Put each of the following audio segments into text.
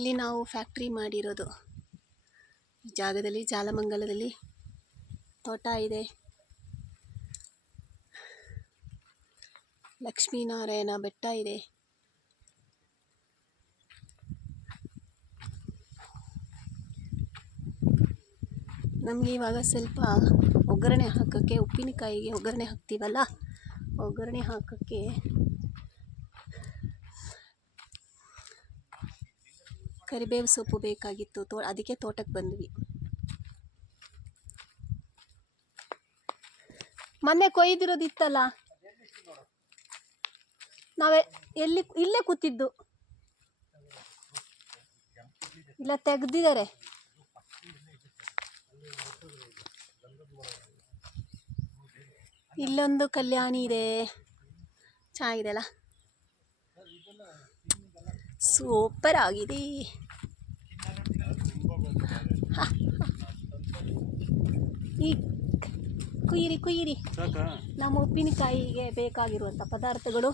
ಇಲ್ಲಿ ನಾವು ಫ್ಯಾಕ್ಟ್ರಿ ಮಾಡಿರೋದು ಈ ಜಾಗದಲ್ಲಿ, ಜಾಲಮಂಗಲದಲ್ಲಿ ತೋಟ ಇದೆ. ಲಕ್ಷ್ಮೀನಾರಾಯಣ ಬೆಟ್ಟ ಇದೆ. ನಮಗೆ ಇವಾಗ ಸ್ವಲ್ಪ ಒಗ್ಗರಣೆ ಹಾಕೋಕ್ಕೆ, ಉಪ್ಪಿನಕಾಯಿಗೆ ಒಗ್ಗರಣೆ ಹಾಕ್ತೀವಲ್ಲ, ಒಗ್ಗರಣೆ ಹಾಕೋಕ್ಕೆ ಕರಿಬೇವು ಸೊಪ್ಪು ಬೇಕಾಗಿತ್ತು. ಅದಕ್ಕೆ ತೋಟಕ್ಕೆ ಬಂದ್ವಿ. ಮೊನ್ನೆ ಕೊಯ್ದಿರೋದಿತ್ತಲ್ಲ, ನಾವೇ ಇಲ್ಲೇ ಕೂತಿದ್ದು. ಇಲ್ಲ, ತೆಗ್ದಿದ್ದಾರೆ. ಇಲ್ಲೊಂದು ಕಲ್ಯಾಣಿ ಇದೆ, ಚೆನ್ನಾಗಿದೆ ಅಲ್ಲ, ಸೂಪರ್ ಆಗಿದೆ. ಈ ಕುಯ್ಯಿರಿ ನಮ್ಮ ಉಪ್ಪಿನಕಾಯಿಗೆ ಬೇಕಾಗಿರುವಂಥ ಪದಾರ್ಥಗಳು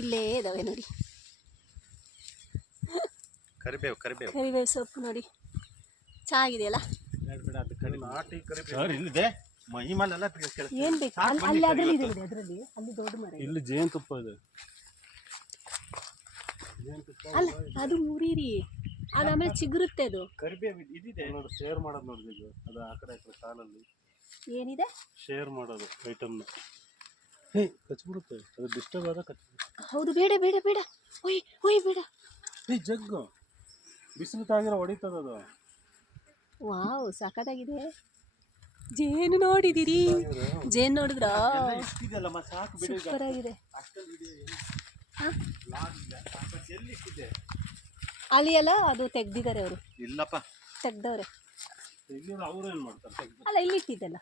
ಇಲ್ಲೇ ಇದಾವೆ ನೋಡಿ. ಕರಿಬೇವು ಸೊಪ್ಪು ನೋಡಿ, ಚೆನ್ನಾಗಿದೆಯಲ್ಲ. ಏನ್ ಬೇಕು ಅಲ್ಲಿ, ಅದರಲ್ಲಿ ಅಲ್ಲಿ ದೊಡ್ಡ ಮರ, ಇಲ್ಲಿ ಜೇನುತುಪ್ಪ ಇದೆ. ಅಲ್ಲ, ಅದು ಮುರಿರಿ, ಅದು ಆಮೇಲೆ ಚಿಗುರುತ್ತೆ. ಅದು ಕರಿಬೇವು ಇದಿದೆ ನೋಡಿ, ಶೇರ್ ಮಾಡೋದು ನೋಡಿದ್ವಿ. ಅದು ಆ ಕಡೆ ಕಾಲಲ್ಲಿ ಏನಿದೆ ಶೇರ್ ಮಾಡೋದು ಐಟಮ್ನ. ಕಚ್ಬಿಡುತ್ತೆ, ಅದು ಡಿಸ್ಟರ್ಬ್ ಆದ ಕಚ್ಬಿಡುತ್ತೆ. ಹೌದು, ಬೇಡ ಬೇಡ ಬೇಡ, ಒಯ್ ಬೇಡ. ಜಗ್ಗು ಬಿಸಿಲು ತಾಗಿರೋ ಹೊಡಿತದ ಅದು. ವಾವ್, ಸಖತ್ತಾಗಿದೆ. ಜೇನು ನೋಡಿದಿರಿ? ಜೇನು ನೋಡಿದ್ರ? ಸೂಪರ್ ಆಗಿದೆ. ಅಲ್ಲಿ ಅಲ್ಲ, ಅದು ತೆಗ್ದಿದ್ದಾರೆ ಅವರು. ಇಲ್ಲಪ್ಪ, ತೆಗ್ದವ್ರೆ. ಅಲ್ಲ, ಇಲ್ಲಿಟ್ಟಿದ್ದಲ್ಲ,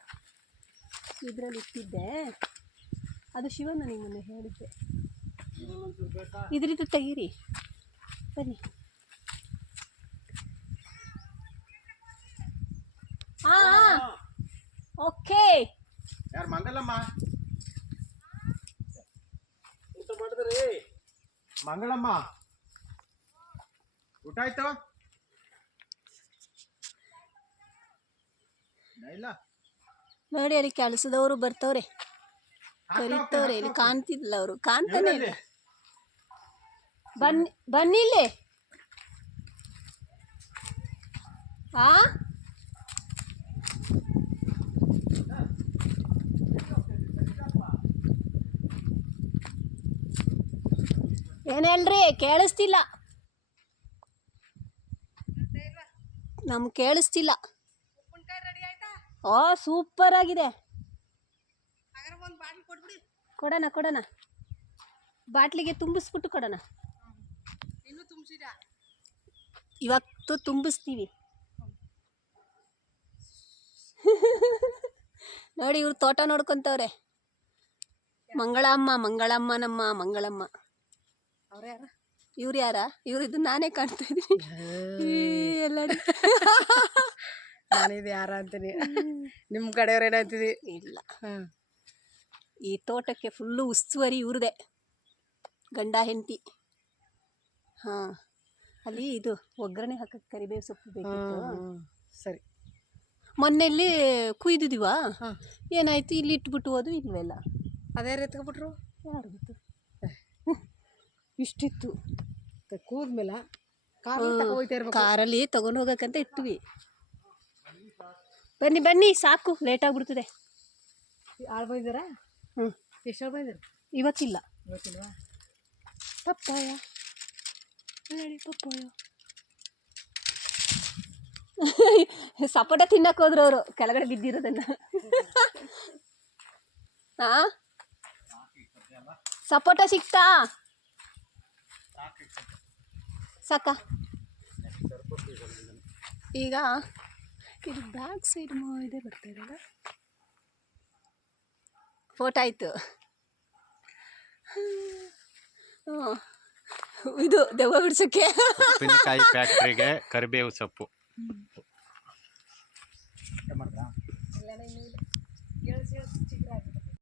ಇದ್ರಲ್ಲಿ ಇಟ್ಟಿದ್ದೆ. ಅದು ಶಿವನ ನಿಮ್ಮನ್ನು ಹೇಳಿದ್ದೆ. ಇದ್ರಿದ್ದು ತೆಗೀರಿ, ಬನ್ನಿ. ಓಕೆ. ಯಾರು ಮಂಗಲಮ್ಮ ಊಟ ಮಾಡಿದ್ರಿ? ಮಂಗಳಮ್ಮ ಊಟ ಆಯ್ತು? ನೋಡಿ, ಅಲ್ಲಿ ಕೆಲಸದವರು ಬರ್ತವ್ರೆ, ಕರೀತವ್ರೆ. ಇಲ್ಲಿ ಕಾಣ್ತಿದ್ದಿಲ್ಲ, ಅವರು ಕಾಣ್ತಾನೆ ಇಲ್ಲ. ಬನ್ನಿಲ್ಲೇ. ಏನು ಹೇಳ್ರಿ? ಕೇಳಿಸ್ತಿಲ್ಲ, ನಮ್ಗೆ ಕೇಳಿಸ್ತಿಲ್ಲ. ಸೂಪರ್ ಆಗಿದೆ. ಕೊಡೋಣ, ಬಾಟ್ಲಿಗೆ ತುಂಬಿಸ್ಬಿಟ್ಟು ಕೊಡೋಣ. ಇವತ್ತು ತುಂಬಿಸ್ತೀವಿ. ನೋಡಿ, ಇವ್ರು ತೋಟ ನೋಡ್ಕೊಂತವ್ರೆ. ಮಂಗಳಮ್ಮ ನಮ್ಮ ಮಂಗಳಮ್ಮ. ಇವ್ರು ಯಾರ? ಇವ್ರಿದ್ದು ನಾನೇ ಕಾಣ್ತಾ ಇದ್ದೀನಿ ಎಲ್ಲ. ನಾನಿದು ಯಾರ ಅಂತೀನಿ, ನಿಮ್ಮ ಕಡೆಯವ್ರು ಏನಂತೀವಿ? ಇಲ್ಲ, ಈ ತೋಟಕ್ಕೆ ಫುಲ್ಲು ಉಸ್ತುವಾರಿ ಇವ್ರದೇ, ಗಂಡ ಹೆಂಡತಿ. ಅಲ್ಲಿ ಇದು ಒಗ್ಗರಣೆ ಹಾಕಕ್ಕೆ ಕರಿಬೇವು ಸೊಪ್ಪು ಬೇಕಿತ್ತು. ಸರಿ, ಮೊನ್ನೆಲ್ಲಿ ಕುಯ್ದಿದ್ದೀವಾ? ಏನಾಯ್ತು? ಇಲ್ಲಿ ಇಟ್ಬಿಟ್ಟು ಹೋದು ಇಲ್ವೆಲ್ಲ. ಅದೇ ಎತ್ಕೊಬಿಟ್ರು, ಯಾರು ಗೊತ್ತು. ಇಷ್ಟಿತ್ತು, ಕೂದ್ಮೇಲೆ ಕಾರಲ್ಲಿ ತಗೊಂಡು ಹೋಗಕ್ಕಂತ ಇಟ್ವಿ. ಬನ್ನಿ, ಸಾಕು, ಲೇಟ್ ಆಗ್ಬಿಡ್ತದೆ. ಆಳು ಬಂದಿದ್ದಾರಾ? ಎಷ್ಟು ಆಳು ಬಂದಿದ್ರು? ಇವತ್ತಿಲ್ಲ. ಇವತ್ತಿಲ್ವಾ? ಪಪ್ಪಾಯ ಹೇಳಿ, ಪಪ್ಪಾಯ ಸಪೋಟ ತಿನ್ನಕ್ಕೆ ಹೋದ್ರು ಅವರು, ಕೆಳಗಡೆ ಬಿದ್ದಿರೋದನ್ನ. ಸಪೋಟ ಸಿಕ್ತಾ? ಸಾಕ? ಈಗ ಇದು ಬ್ಯಾಕ್ ಸೈಡ್ ಇದೆ, ಬರ್ತಾ ಇದೆಯಲ್ಲ. ಫೋಟೋ ಆಯಿತು. ಇದು ದೆವ್ವ ಬಿಡ್ಸೋಕ್ಕೆ. ಉಪ್ಪಿನಕಾಯಿ ಫ್ಯಾಕ್ಟ್ರಿಗೆ ಕರಿಬೇವು ಸೊಪ್ಪು.